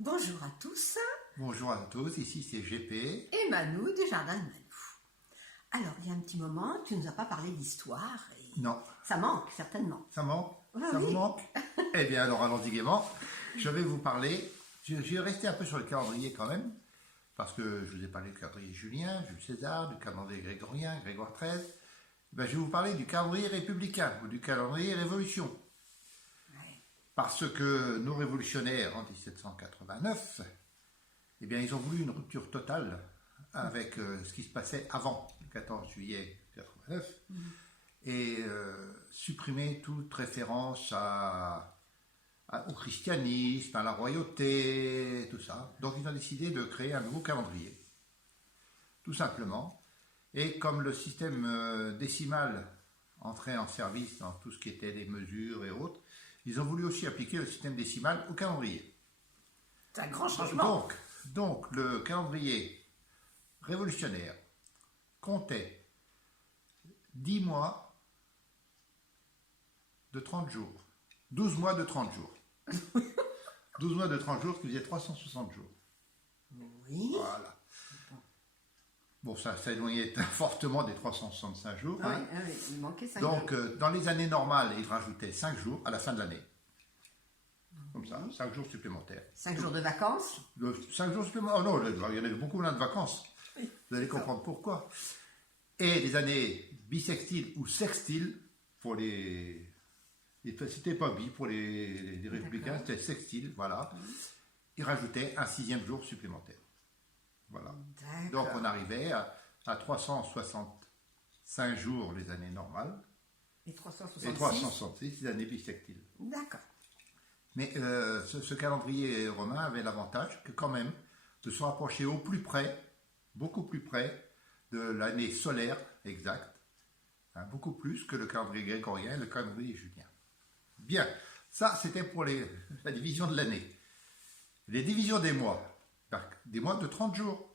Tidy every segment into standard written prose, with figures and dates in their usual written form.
Bonjour à tous Bonjour à tous, ici c'est GP. et Manou du Jardin de Manou. Alors, il y a un petit moment, tu ne nous as pas parlé d'histoire. Et Non, ça manque, certainement. ça manque? Ah Ça oui. vous manque? Eh bien alors allons-y gaiement. Je vais vous parler, je vais rester un peu sur le calendrier quand même, parce que je vous ai parlé du calendrier julien, Jules César, du calendrier grégorien, Grégoire XIII. Ben, je vais vous parler du calendrier républicain ou du calendrier révolution. Ouais. Parce que nos révolutionnaires en 1789, eh bien, ils ont voulu une rupture totale avec ce qui se passait avant le 14 juillet 89 et supprimer toute référence au christianisme, à la royauté, tout ça. Donc ils ont décidé de créer un nouveau calendrier, tout simplement. Et comme le système décimal entrait en service dans tout ce qui était les mesures et autres, ils ont voulu aussi appliquer le système décimal au calendrier. C'est un grand changement. Donc, le calendrier révolutionnaire comptait 10 mois de 30 jours. 12 mois de 30 jours. 12 mois de 30 jours, ce qui faisait 360 jours. Oui. Voilà. Bon, ça éloignait fortement des 365 jours. Ah hein. oui, ah oui, il manquait 5 Donc, dans les années normales, ils rajoutaient 5 jours à la fin de l'année. Comme ça, 5 jours supplémentaires. 5 jours de vacances. 5 jours supplémentaires. Oh non, il y en avait beaucoup moins de vacances. Vous allez comprendre pourquoi. Et les années bissextiles ou sextiles, pour les. C'était pas bi pour les républicains, c'était sextile, voilà. Ils rajoutaient un 6e jour supplémentaire. Voilà. Donc on arrivait à 365 jours les années normales Et 366. et 366 les années bissextiles. D'accord. Mais ce calendrier romain avait l'avantage que quand même de se rapprocher au plus près, beaucoup plus près de l'année solaire exacte, hein, beaucoup plus que le calendrier grégorien et le calendrier julien. Bien, ça c'était pour la division de l'année. Les divisions des mois de 30 jours.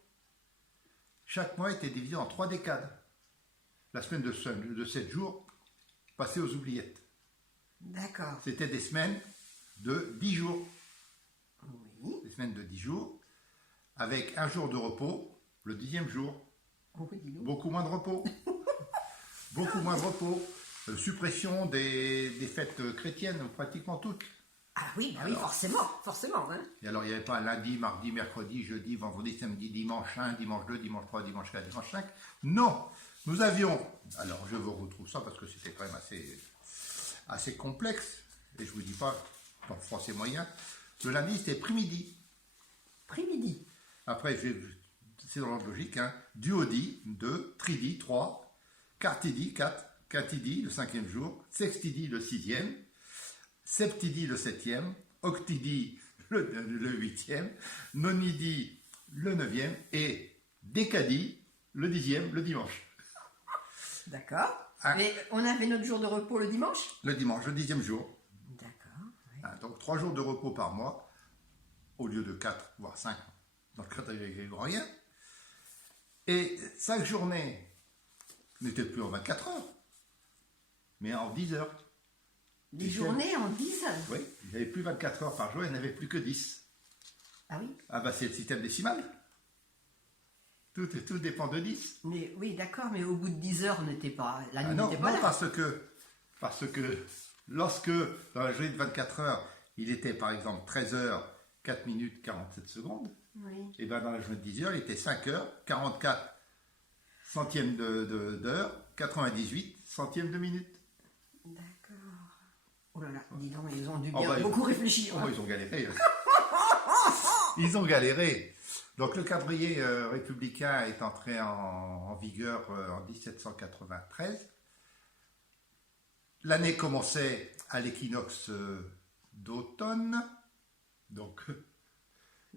Chaque mois était divisé en 3 décades. La semaine de 7 jours passée aux oubliettes. D'accord. C'était des semaines de 10 jours. Oui. Des semaines de 10 jours, avec un jour de repos, le 10e jour. Oui, dis-nous. Beaucoup moins de repos. Beaucoup moins de repos. Suppression des fêtes chrétiennes, pratiquement toutes. Ah oui, bah oui, forcément. Hein. Et alors, il n'y avait pas lundi, mardi, mercredi, jeudi, vendredi, samedi, dimanche 1, dimanche 2, dimanche 3, dimanche 4, dimanche 5. Non, nous avions, alors je vous retrouve ça parce que c'était quand même assez complexe, et je ne vous dis pas, en français moyen, le lundi c'était après-midi. Après-midi. Après, c'est dans l'ordre logique, hein, duodie 2, tridie 3, quartidie 4, quintidie le 5e jour, sextidie le 6e, septidie le 7e, octidie le 8e, nonidie le 9e et décadie le 10e, le dimanche. D'accord. Ah. Et on avait notre jour de repos le dimanche. Le dimanche, le 10e jour. D'accord. Ouais. Hein, donc 3 jours de repos par mois, au lieu de 4, voire 5 dans le calendrier grégorien. Et 5 journées n'étaient plus en 24 heures, mais en 10 heures. Les journées en 10 heures. Oui, il n'y avait plus 24 heures par jour, il n'y en avait plus que 10. Ah oui. Ah bah c'est le système décimal. Tout dépend de 10. Mais oui, d'accord, mais au bout de 10 heures, on n'était pas. La Ah nuit non, n'était pas non, là. parce que lorsque dans la journée de 24 heures, il était par exemple 13 heures, 4 minutes, 47 secondes, Oui. et bien dans la journée de 10 heures, il était 5 heures, 44 centièmes d'heure, 98 centièmes de minute. D'accord. Oh là là, dis donc, ils ont dû Oh bien bah, beaucoup réfléchir. Oh, hein. ils ont galéré. Ils ont galéré. Donc le calendrier républicain est entré en vigueur en 1793. L'année commençait à l'équinoxe d'automne, donc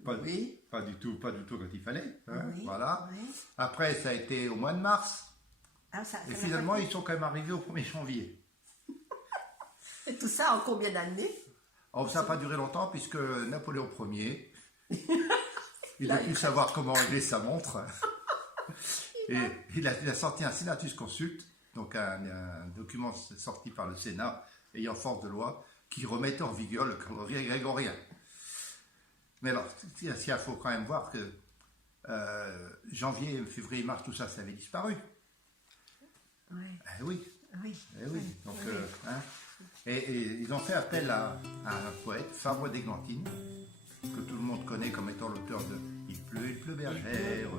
Oui. pas du tout quand il fallait. Hein, Oui, voilà. oui. Après, ça a été au mois de mars. Ah, ça Et n'a finalement, pas ils sont quand même arrivés au 1er janvier. été- Et tout ça en combien d'années? Oh, ça n'a pas duré longtemps puisque Napoléon Ier, il a pu savoir comment régler sa montre. Et il a sorti un Senatus Consult, donc un document sorti par le Sénat ayant force de loi qui remettait en vigueur le calendrier grégorien. Mais alors, il faut quand même voir que janvier, février, mars, tout ça, ça avait disparu. Ouais. Eh oui, Oui. eh oui. Donc, Oui. hein. Et ils ont fait appel à un poète, Fabre d'Églantine, que tout le monde connaît comme étant l'auteur de Il pleut bergère,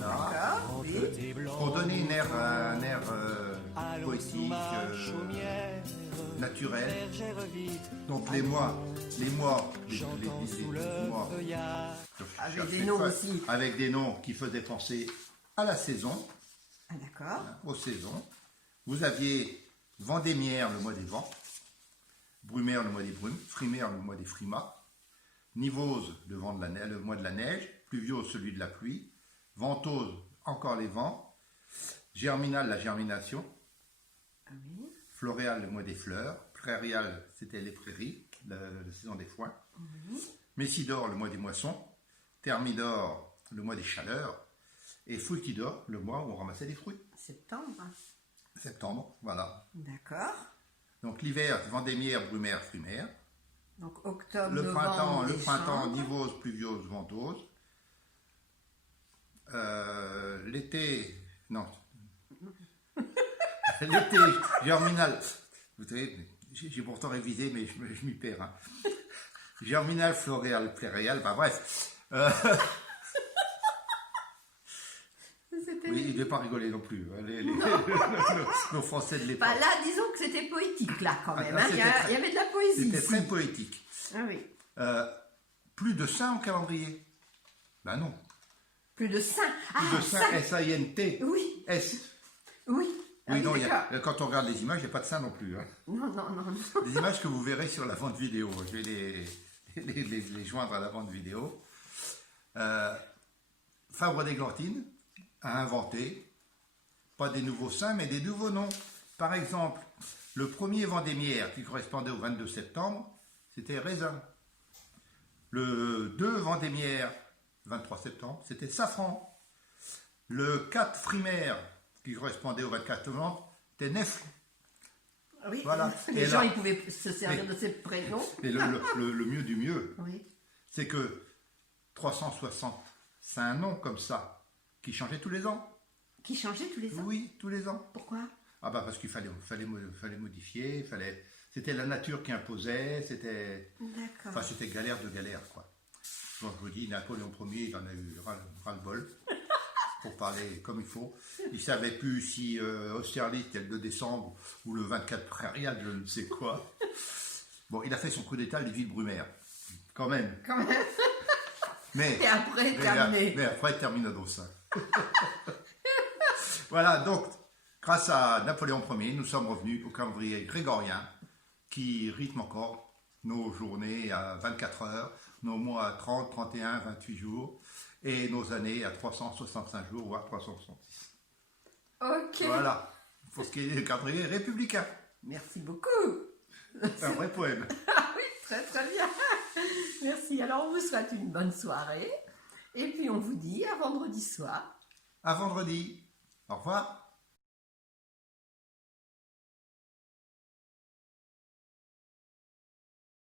D'accord, oui. pour donner un air poétique, naturel. Donc les mois, mois Avec des noms aussi. avec des noms qui faisaient penser à la saison, Ah, d'accord. aux saisons. Vous aviez Vendémiaire, le mois des vents, Brumaire, le mois des brumes, Frimaire, le mois des frimas, Nivose, le mois de la neige, Pluviose, celui de la pluie, Ventose, encore les vents, Germinal, la germination, Ah oui. Floréal, le mois des fleurs, Prairial, c'était les prairies, la saison des foins, Messidor, le mois des moissons, Thermidor, le mois des chaleurs, et Fructidor, le mois où on ramassait des fruits. Septembre. Septembre, voilà. D'accord. Donc l'hiver, Vendémiaire, Brumaire, Frimaire. Donc octobre, Le novembre, printemps, décembre. Nivose, Pluviose, Ventose. L'été, non. L'été, Germinal. Vous savez, j'ai pourtant révisé, mais je m'y perds. Hein. Germinal, Floréal, Prairial, enfin bref. C'était... Oui, il ne devait pas rigoler non plus. Hein, nos Français de l'époque. Bah là, disons que c'était poétique, là, quand même. Ah, Hein. Il y avait de la poésie C'était ici. très poétique. Ah oui. Plus de saints en calendrier. Ben non. Plus de saints. Plus Ah, de saints, saints. S-A-I-N-T. Oui, S. oui. Ah Oui, oui, non, d'accord. quand on regarde les images, il n'y a pas de saints non plus. Hein. Non, non, non, non. Des images que vous verrez sur la vente vidéo. Je vais les joindre à la vente vidéo. Fabre d'Églantine a inventé, pas des nouveaux saints, mais des nouveaux noms. Par exemple, le premier Vendémiaire, qui correspondait au 22 septembre, c'était Raisin. Le 2 Vendémiaire, 23 septembre, c'était Safran. Le 4 Frimaire, qui correspondait au 24 novembre, c'était Nefle. Oui, Voilà. les Et gens, là- ils pouvaient se servir de ces prénoms. Et le mieux du mieux, Oui. c'est que 360, c'est un nom comme ça, qui changeait tous les ans. Qui changeait tous les ans. Oui, tous les ans. Pourquoi? Ah bah parce qu'il fallait modifier, c'était la nature qui imposait, c'était D'accord. c'était galère de galère, quoi. Donc je vous dis, Napoléon Ier, il en a eu ras-le-bol, pour parler comme il faut. Il ne savait plus si Austerlitz était le 2 décembre ou le 24 prairial, je ne sais quoi. Bon, il a fait son coup d'état, les villes Brumaire, quand même. Quand même. Mais, Et après, terminé. mais après, terminados. Voilà, donc, grâce à Napoléon Ier, nous sommes revenus au calendrier grégorien qui rythme encore nos journées à 24 heures, nos mois à 30, 31, 28 jours et nos années à 365 jours, voire 366. Ok. Voilà, pour ce qui est du calendrier républicain. Merci beaucoup. C'est un vrai poème. Ah oui, très très bien. Merci. Alors, on vous souhaite une bonne soirée. Et puis, on vous dit à vendredi soir. À vendredi. Au revoir.